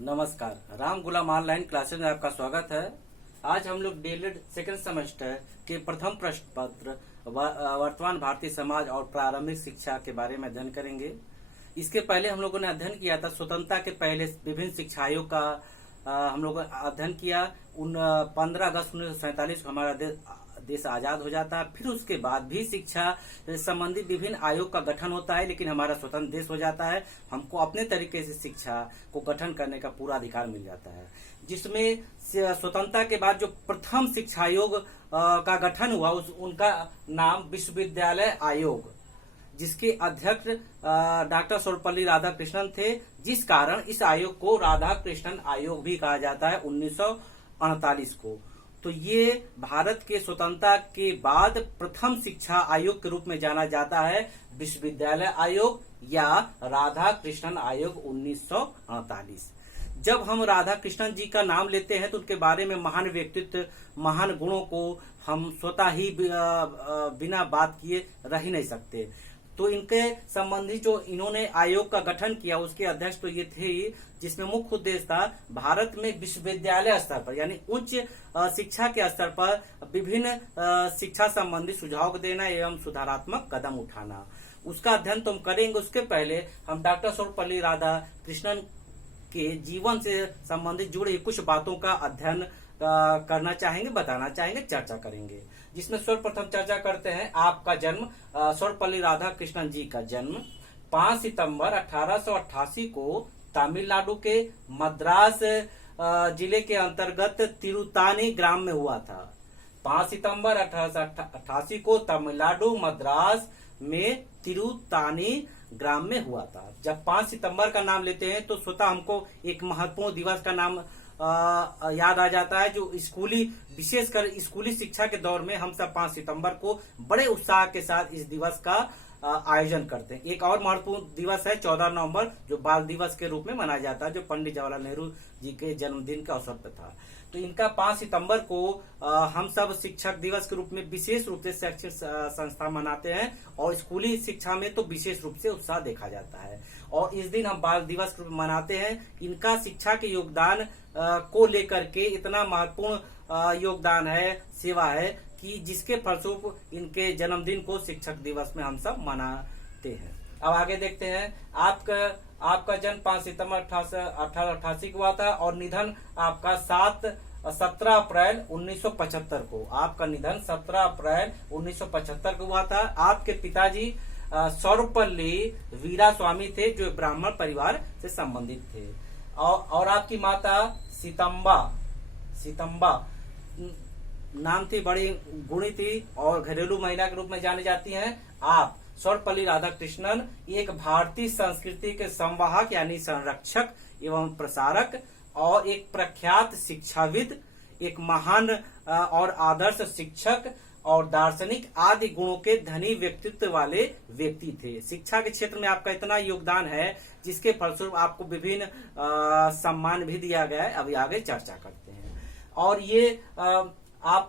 नमस्कार, राम गुलाम online classes में आपका स्वागत है। आज हम लोग डीएलएड सेकेंड सेमेस्टर के प्रथम प्रश्न पत्र वर्तमान भारतीय समाज और प्रारंभिक शिक्षा के बारे में अध्ययन करेंगे। इसके पहले हम लोगों ने अध्ययन किया था स्वतंत्रता के पहले विभिन्न शिक्षा आयोग का हम लोगों ने अध्ययन किया। 15 अगस्त 1947 को हमारा देश आजाद हो जाता है। फिर उसके बाद भी शिक्षा संबंधी विभिन्न आयोग का गठन होता है, लेकिन हमारा स्वतंत्र देश हो जाता है। हमको अपने तरीके से शिक्षा को गठन करने का पूरा अधिकार मिल जाता है, जिसमें स्वतंत्रता के बाद जो प्रथम शिक्षा आयोग का गठन हुआ उनका नाम विश्वविद्यालय आयोग, जिसके अध्यक्ष डॉक्टर सर्वपल्ली राधाकृष्णन थे, जिस कारण इस आयोग को राधाकृष्णन आयोग भी कहा जाता है 1948 को। तो ये भारत के स्वतंत्रता के बाद प्रथम शिक्षा आयोग के रूप में जाना जाता है, विश्वविद्यालय आयोग या राधाकृष्णन आयोग 1948। जब हम राधाकृष्णन जी का नाम लेते हैं तो उनके बारे में महान व्यक्तित्व, महान गुणों को हम स्वतः ही बिना बात किए रह ही नहीं सकते। तो इनके संबंधी जो इन्होंने आयोग का गठन किया उसके अध्यक्ष तो ये थे, जिसमें मुख्य उद्देश्य था भारत में विश्वविद्यालय स्तर पर यानी उच्च शिक्षा के स्तर पर विभिन्न शिक्षा संबंधी सुझाव देना एवं सुधारात्मक कदम उठाना। उसका अध्ययन तो हम करेंगे। उसके पहले हम डॉक्टर सर्वपल्ली राधाकृष्णन के जीवन से संबंधित जुड़ी कुछ बातों का अध्ययन करना चाहेंगे, बताना चाहेंगे, चर्चा करेंगे। जिसमें सर्वप्रथम चर्चा करते हैं आपका जन्म। सर्वपल्ली राधाकृष्णन जी का जन्म 5 सितंबर 1888 को तमिलनाडु के मद्रास जिले के अंतर्गत तिरुतानी ग्राम में हुआ था। 5 सितंबर 1888 को तमिलनाडु मद्रास में तिरुतानी ग्राम में हुआ था। जब 5 सितंबर का नाम लेते हैं तो स्वतः हमको एक महत्वपूर्ण दिवस का नाम याद आ जाता है, जो स्कूली विशेषकर स्कूली शिक्षा के दौर में हम सब 5 सितंबर को बड़े उत्साह के साथ इस दिवस का आयोजन करते हैं। एक और महत्वपूर्ण दिवस है 14 नवंबर, जो बाल दिवस के रूप में मनाया जाता है, जो पंडित जवाहरलाल नेहरू जी के जन्मदिन के अवसर पर था। तो इनका 5 सितंबर को हम सब शिक्षक दिवस के रूप में विशेष रूप से शैक्षिक संस्था मनाते हैं और स्कूली शिक्षा में तो विशेष रूप से उत्साह देखा जाता है। और इस दिन हम बाल दिवस मनाते हैं। इनका शिक्षा के योगदान को लेकर के इतना महत्वपूर्ण योगदान है, सेवा है, कि जिसके फलस्वरूप इनके जन्मदिन को शिक्षक दिवस में हम सब मनाते हैं। अब आगे देखते हैं। आपका जन्म 5 सितंबर 1888 को हुआ था और निधन आपका 17 अप्रैल 1975 को। आपका निधन 17 अप्रैल 1975 को हुआ था। आपके पिताजी सर्वपल्ली वीरा स्वामी थे, जो ब्राह्मण परिवार से संबंधित थे। और आपकी माता सीतम्बा नाम थी, बड़ी गुणी थी और घरेलू महिला के रूप में जानी जाती हैं। आप सर्वपल्ली राधाकृष्णन एक भारतीय संस्कृति के संवाहक यानी संरक्षक एवं प्रसारक और एक प्रख्यात शिक्षाविद, एक महान और आदर्श शिक्षक और दार्शनिक आदि गुणों के धनी व्यक्तित्व वाले व्यक्ति थे। शिक्षा के क्षेत्र में आपका इतना योगदान है, जिसके फलस्वरूप आपको विभिन्न सम्मान भी दिया गया है। अभी आगे चर्चा करते हैं। और ये आप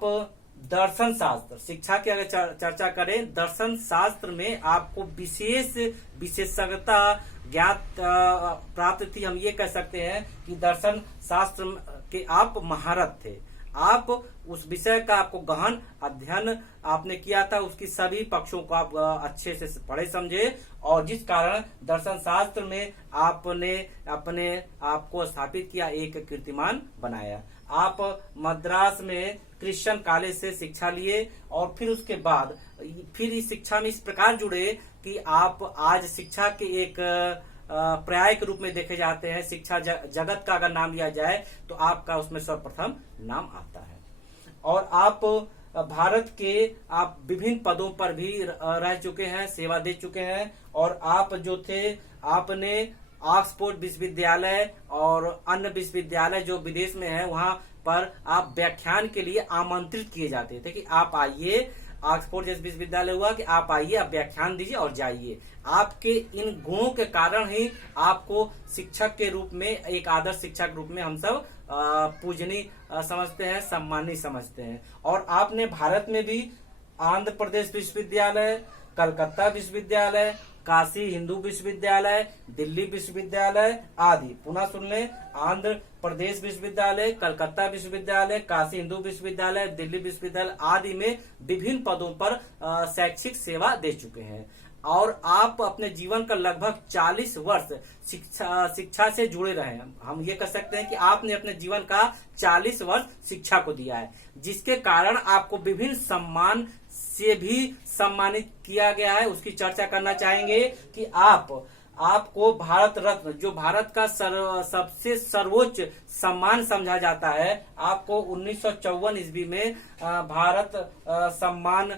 दर्शन शास्त्र, शिक्षा की अगर चर्चा करें, दर्शन शास्त्र में आपको विशेष विशेषज्ञता ज्ञात प्राप्त थी। हम ये कह सकते हैं कि दर्शन शास्त्र के आप महारत थे। आप उस विषय का आपको गहन अध्ययन आपने किया था, उसकी सभी पक्षों को आप अच्छे से पढ़े समझे, और जिस कारण दर्शन शास्त्र में आपने अपने आप को स्थापित किया, एक कीर्तिमान बनाया। आप मद्रास में क्रिश्चियन कॉलेज से शिक्षा लिए और फिर उसके बाद फिर इस शिक्षा में इस प्रकार जुड़े कि आप आज शिक्षा के एक पर्याय के रूप में देखे जाते हैं। शिक्षा जगत का अगर नाम लिया जाए तो आपका उसमें सर्वप्रथम नाम आता है। और आप भारत के आप विभिन्न पदों पर भी रह चुके हैं, सेवा दे चुके हैं। और आप जो थे, आपने ऑक्सफोर्ड विश्वविद्यालय और अन्य विश्वविद्यालय जो विदेश में है वहां पर आप व्याख्यान के लिए आमंत्रित किए जाते थे कि आप आइए। ऑक्सफोर्ड जैसे विश्वविद्यालय हुआ कि आप आइए, आप व्याख्यान दीजिए और जाइए। आपके इन गुणों के कारण ही आपको शिक्षक के रूप में, एक आदर्श शिक्षक के रूप में हम सब पूजनीय समझते हैं, सम्मानीय समझते हैं। और आपने भारत में भी आंध्र प्रदेश विश्वविद्यालय, कलकत्ता विश्वविद्यालय काशी हिंदू विश्वविद्यालय, दिल्ली विश्वविद्यालय आदि। पुनः सुन लें, आंध्र प्रदेश विश्वविद्यालय, कलकत्ता विश्वविद्यालय, काशी हिंदू विश्वविद्यालय, दिल्ली विश्वविद्यालय आदि में विभिन्न पदों पर शैक्षिक सेवा दे चुके हैं। और आप अपने जीवन का लगभग 40 वर्ष शिक्षा से जुड़े रहे हैं। हम ये कह सकते हैं कि आपने अपने जीवन का 40 वर्ष शिक्षा को दिया है, जिसके कारण आपको विभिन्न सम्मान से भी सम्मानित किया गया है। उसकी चर्चा करना चाहेंगे कि आपको भारत रत्न, जो भारत का सबसे सर्वोच्च सम्मान समझा जाता है, आपको 1954 ईस्वी में भारत सम्मान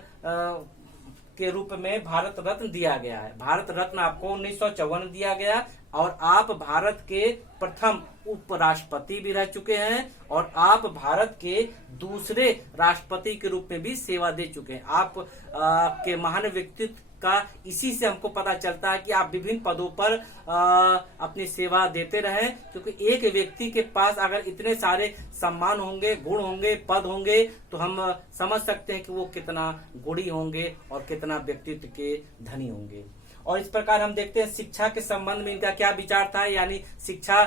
के रूप में भारत रत्न दिया गया है। भारत रत्न आपको 1954 दिया गया और आप भारत के प्रथम उपराष्ट्रपति भी रह चुके हैं और आप भारत के दूसरे राष्ट्रपति के रूप में भी सेवा दे चुके हैं। आप के महान व्यक्तित्व का इसी से हमको पता चलता है कि आप विभिन्न पदों पर अपनी सेवा देते रहे, क्योंकि एक व्यक्ति के पास अगर इतने सारे सम्मान होंगे, गुण होंगे, पद होंगे, तो हम समझ सकते हैं कि वो कितना गुणी होंगे और कितना व्यक्तित्व के धनी होंगे। और इस प्रकार हम देखते हैं शिक्षा के संबंध में इनका क्या विचार था, यानी शिक्षा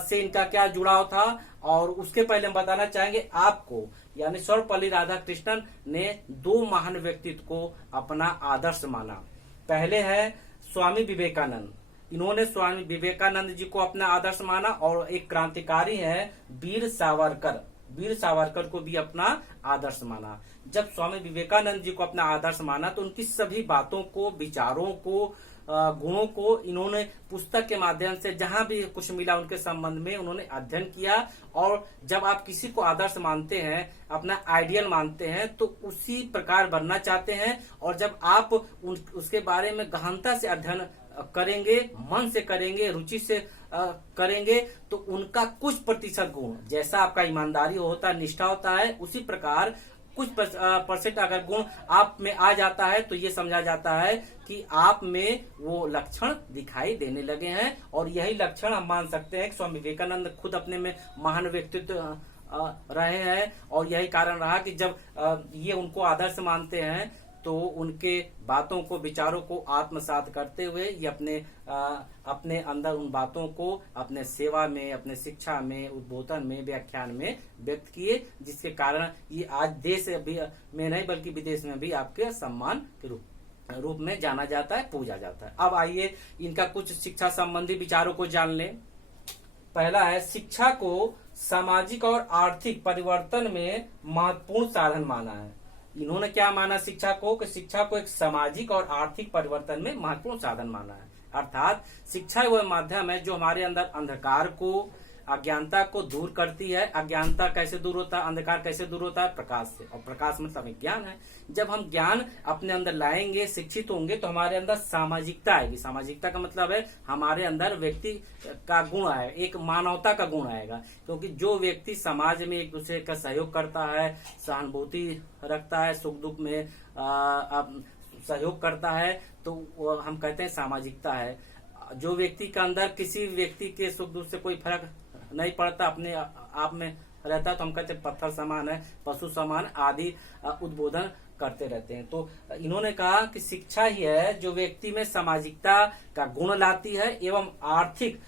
से इनका क्या जुड़ाव था। और उसके पहले हम बताना चाहेंगे आपको, यानी सर्वपल्ली राधाकृष्णन ने 2 महान व्यक्तित्व को अपना आदर्श माना। पहले है स्वामी विवेकानंद। इन्होंने स्वामी विवेकानंद जी को अपना आदर्श माना। और एक क्रांतिकारी है वीर सावरकर। वीर सावरकर को भी अपना आदर्श माना। जब स्वामी विवेकानंद जी को अपना आदर्श माना तो उनकी सभी बातों को, विचारों को, गुणों को इन्होंने पुस्तक के माध्यम से जहां भी कुछ मिला उनके संबंध में उन्होंने अध्ययन किया। और जब आप किसी को आदर्श मानते हैं, अपना आइडियल मानते हैं, तो उसी प्रकार बनना चाहते हैं। और जब आप उसके बारे में गहनता से अध्ययन करेंगे, मन से करेंगे, रुचि से करेंगे, तो उनका कुछ प्रतिशत गुण, जैसा आपका ईमानदारी होता है, निष्ठा होता है, उसी प्रकार कुछ परसेंट अगर गुण आप में आ जाता है तो ये समझा जाता है कि आप में वो लक्षण दिखाई देने लगे हैं। और यही लक्षण हम मान सकते हैं कि स्वामी विवेकानंद खुद अपने में महान व्यक्तित्व रहे हैं। और यही कारण रहा कि जब ये उनको आदर्श मानते हैं तो उनके बातों को, विचारों को आत्मसात करते हुए ये अपने अंदर उन बातों को अपने सेवा में, अपने शिक्षा में, उद्बोधन में, व्याख्यान में व्यक्त किए, जिसके कारण ये आज देश में नहीं बल्कि विदेश में भी आपके सम्मान के रूप में जाना जाता है, पूजा जाता है। अब आइए इनका कुछ शिक्षा संबंधी विचारों को जान लें। पहला है, शिक्षा को सामाजिक और आर्थिक परिवर्तन में महत्वपूर्ण साधन माना है। इन्होंने क्या माना शिक्षा को, कि शिक्षा को एक सामाजिक और आर्थिक परिवर्तन में महत्वपूर्ण साधन माना है। अर्थात शिक्षा वह माध्यम है जो हमारे अंदर अंधकार को, अज्ञानता को दूर करती है। अज्ञानता कैसे दूर होता है, अंधकार कैसे दूर होता है? प्रकाश से। और प्रकाश मतलब ज्ञान है। जब हम ज्ञान अपने अंदर लाएंगे, शिक्षित होंगे, तो हमारे अंदर सामाजिकता आएगी। सामाजिकता का मतलब है हमारे अंदर व्यक्ति का गुण आएगा, एक मानवता का गुण आएगा। क्योंकि जो व्यक्ति समाज में एक दूसरे का सहयोग करता है, सहानुभूति रखता है, सुख दुख में सहयोग करता है, तो हम कहते हैं सामाजिकता है। जो व्यक्ति के अंदर किसी व्यक्ति के सुख दुख से कोई फर्क नहीं पड़ता, अपने आप में रहता, तो हम कहते हैं पत्थर समान है, पशु समान आदि उद्बोधन करते रहते हैं। तो इन्होंने कहा कि शिक्षा ही है जो व्यक्ति में सामाजिकता का गुण लाती है एवं आर्थिक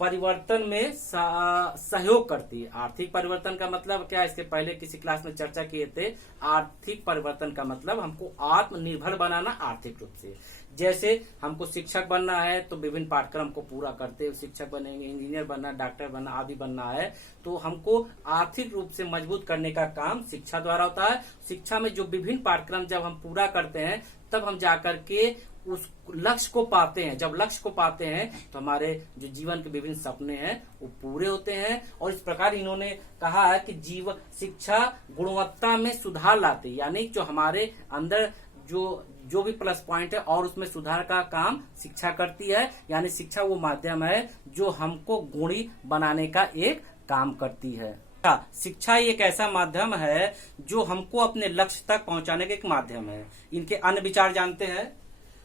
परिवर्तन में सहयोग करती है। आर्थिक परिवर्तन का मतलब क्या, इसके पहले किसी क्लास में चर्चा किए थे। आर्थिक परिवर्तन का मतलब हमको आत्मनिर्भर बनाना आर्थिक रूप से। जैसे हमको शिक्षक बनना है तो विभिन्न पाठ्यक्रम को पूरा करते हुए शिक्षक बनेंगे, इंजीनियर बनना, डॉक्टर बनना आदि बनना है, तो हमको आर्थिक रूप से मजबूत करने का काम शिक्षा द्वारा होता है। शिक्षा में जो विभिन्न पाठ्यक्रम जब हम पूरा करते हैं तब हम जाकर के उस लक्ष्य को पाते हैं। जब लक्ष्य को पाते हैं तो हमारे जो जीवन के विभिन्न सपने हैं वो पूरे होते हैं। और इस प्रकार इन्होंने कहा है कि शिक्षा गुणवत्ता में सुधार लाती है, यानी जो हमारे अंदर जो भी प्लस पॉइंट है और उसमें सुधार का काम शिक्षा करती है। यानी शिक्षा वो माध्यम है जो हमको गुणी बनाने का एक काम करती है। शिक्षा एक ऐसा माध्यम है जो हमको अपने लक्ष्य तक पहुंचाने का एक माध्यम है। इनके अन्य विचार जानते हैं।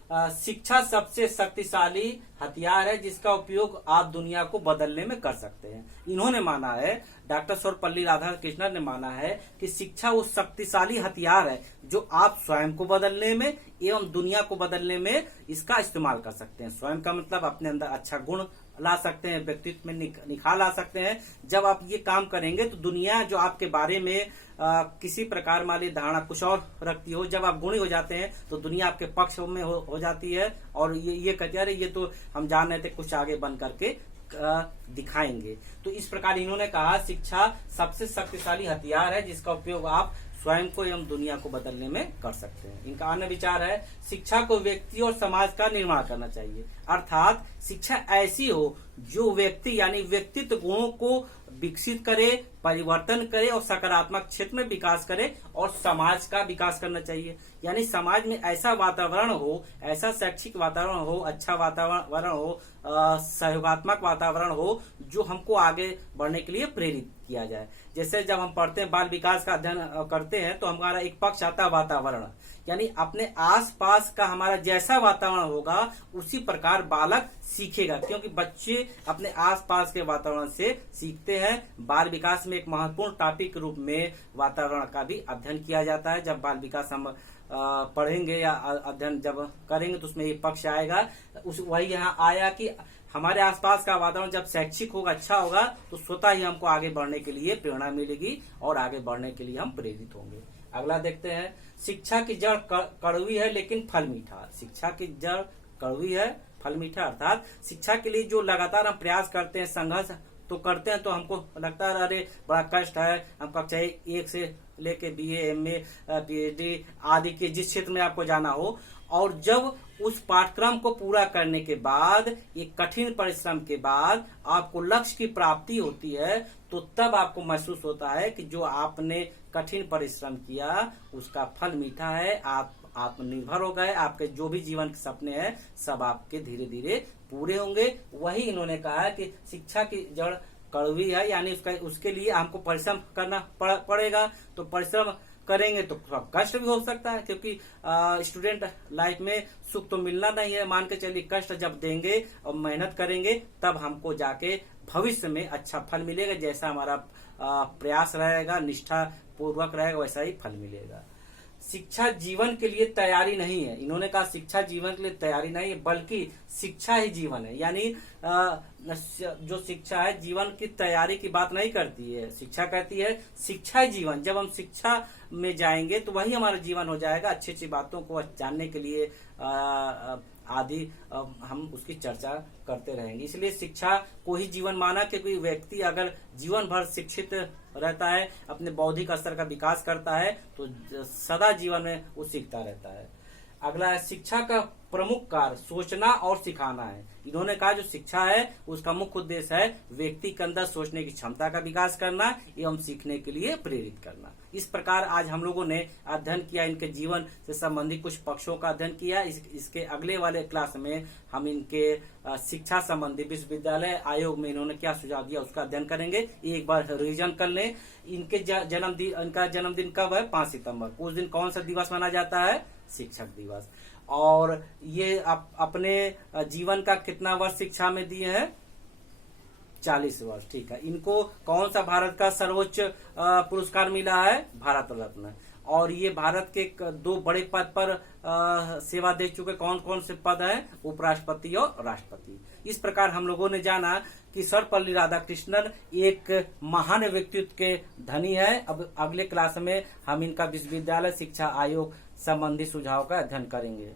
शिक्षा सबसे शक्तिशाली हथियार है जिसका उपयोग आप दुनिया को बदलने में कर सकते हैं। इन्होंने माना है, डॉक्टर सर्वपल्ली राधाकृष्णन ने माना है कि शिक्षा वो शक्तिशाली हथियार है जो आप स्वयं को बदलने में एवं दुनिया को बदलने में इसका इस्तेमाल कर सकते हैं। स्वयं का मतलब अपने अंदर अच्छा गुण ला सकते हैं, व्यक्तित्व में निखार ला सकते हैं। जब आप ये काम करेंगे तो दुनिया जो आपके बारे में किसी प्रकार वाली धारणा कुछ और रखती हो, जब आप गुणी हो जाते हैं तो दुनिया आपके पक्ष में हो जाती है और ये कहती है अरे ये तो हम जान रहे थे, कुछ आगे बन करके दिखाएंगे। तो इस प्रकार इन्होंने कहा शिक्षा सबसे शक्तिशाली हथियार है जिसका उपयोग आप स्वयं को एवं दुनिया को बदलने में कर सकते हैं। इनका अन्य विचार है शिक्षा को व्यक्ति और समाज का निर्माण करना चाहिए, अर्थात शिक्षा ऐसी हो जो व्यक्ति यानी व्यक्तित्व गुणों को विकसित करे, परिवर्तन करे और सकारात्मक क्षेत्र में विकास करे और समाज का विकास करना चाहिए। यानी समाज में ऐसा वातावरण हो, ऐसा शैक्षिक वातावरण हो, अच्छा वातावरण हो, सहयोगात्मक वातावरण हो जो हमको आगे बढ़ने के लिए प्रेरित किया जाए। जैसे जब हम पढ़ते हैं, बाल विकास का अध्ययन करते हैं तो हमारा एक पक्ष आता है वातावरण, यानी अपने आसपास का हमारा जैसा वातावरण होगा उसी प्रकार बालक सीखेगा, क्योंकि बच्चे अपने आसपास के वातावरण से सीखते हैं। बाल विकास में एक महत्वपूर्ण टॉपिक के रूप में वातावरण का भी अध्ययन किया जाता है। जब बाल विकास हम पढ़ेंगे या अध्ययन जब करेंगे तो उसमें ये पक्ष आएगा। वही यहाँ आया कि हमारे आसपास का वातावरण जब शैक्षिक होगा, अच्छा होगा, तो स्वतः ही हमको आगे बढ़ने के लिए प्रेरणा मिलेगी और आगे बढ़ने के लिए हम प्रेरित होंगे। अगला देखते हैं, शिक्षा की जड़ कड़वी है लेकिन फल मीठा। शिक्षा की जड़ कड़वी है, फल मीठा, अर्थात शिक्षा के लिए जो लगातार हम प्रयास करते हैं, संघर्ष तो करते हैं, तो हमको लगता है अरे बड़ा कष्ट है, हम कक्षा 1 से लेके BA, MA, PhD आदि के जिस क्षेत्र में आपको जाना हो, और जब उस पाठ्यक्रम को पूरा करने के बाद, एक कठिन परिश्रम के बाद आपको लक्ष्य की प्राप्ति होती है, तो तब आपको महसूस होता है कि जो आपने कठिन परिश्रम किया उसका फल मीठा है। आप आत्मनिर्भर हो गए, आपके जो भी जीवन के सपने हैं सब आपके धीरे धीरे पूरे होंगे। वही इन्होंने कहा है कि शिक्षा की जड़ कड़वी है, यानी उसके लिए हमको परिश्रम करना पड़ेगा। तो परिश्रम करेंगे तो कष्ट भी हो सकता है, क्योंकि स्टूडेंट लाइफ में सुख तो मिलना नहीं है। मान के चलिए कष्ट जब देंगे और मेहनत करेंगे तब हमको जाके भविष्य में अच्छा फल मिलेगा। जैसा हमारा प्रयास रहेगा, निष्ठा पूर्वक रहेगा, वैसा ही फल मिलेगा। शिक्षा जीवन के लिए तैयारी नहीं है। इन्होंने कहा शिक्षा जीवन के लिए तैयारी नहीं है, बल्कि शिक्षा ही जीवन है। यानी जो शिक्षा है जीवन की तैयारी की बात नहीं करती है। शिक्षा कहती है शिक्षा ही जीवन। जब हम शिक्षा में जाएंगे तो वही हमारा जीवन हो जाएगा। अच्छी अच्छी बातों को जानने के लिए आदि हम उसकी चर्चा करते रहेंगे। इसलिए शिक्षा को ही जीवन माना, क्योंकि व्यक्ति अगर जीवन भर शिक्षित रहता है, अपने बौद्धिक स्तर का विकास करता है, तो सदा जीवन में वो सीखता रहता है। अगला है, शिक्षा का प्रमुख कार्य सोचना और सिखाना है। इन्होंने कहा जो शिक्षा है उसका मुख्य उद्देश्य है व्यक्ति के अंदर सोचने की क्षमता का विकास करना एवं सीखने के लिए प्रेरित करना। इस प्रकार आज हम लोगों ने अध्ययन किया, इनके जीवन से संबंधित कुछ पक्षों का अध्ययन किया। इसके अगले वाले क्लास में हम इनके शिक्षा संबंधी विश्वविद्यालय आयोग में इन्होंने क्या सुझाव दिया उसका अध्ययन करेंगे। एक बार रिवीजन कर लें। इनका जन्मदिन कब है? 5 सितंबर। उस दिन कौन सा दिवस माना जाता है? शिक्षक दिवस। और ये अपने जीवन का कितना वर्ष शिक्षा में दिए हैं? 40 वर्ष। ठीक है। इनको कौन सा भारत का सर्वोच्च पुरस्कार मिला है? भारत रत्न। और ये भारत के 2 बड़े पद पर सेवा दे चुके। कौन कौन से पद हैं? उपराष्ट्रपति और राष्ट्रपति। इस प्रकार हम लोगों ने जाना कि सर्वपल्ली राधाकृष्णन एक महान व्यक्तित्व के धनी है। अब अगले क्लास में हम इनका विश्वविद्यालय शिक्षा आयोग संबंधी सुझाव का अध्ययन करेंगे।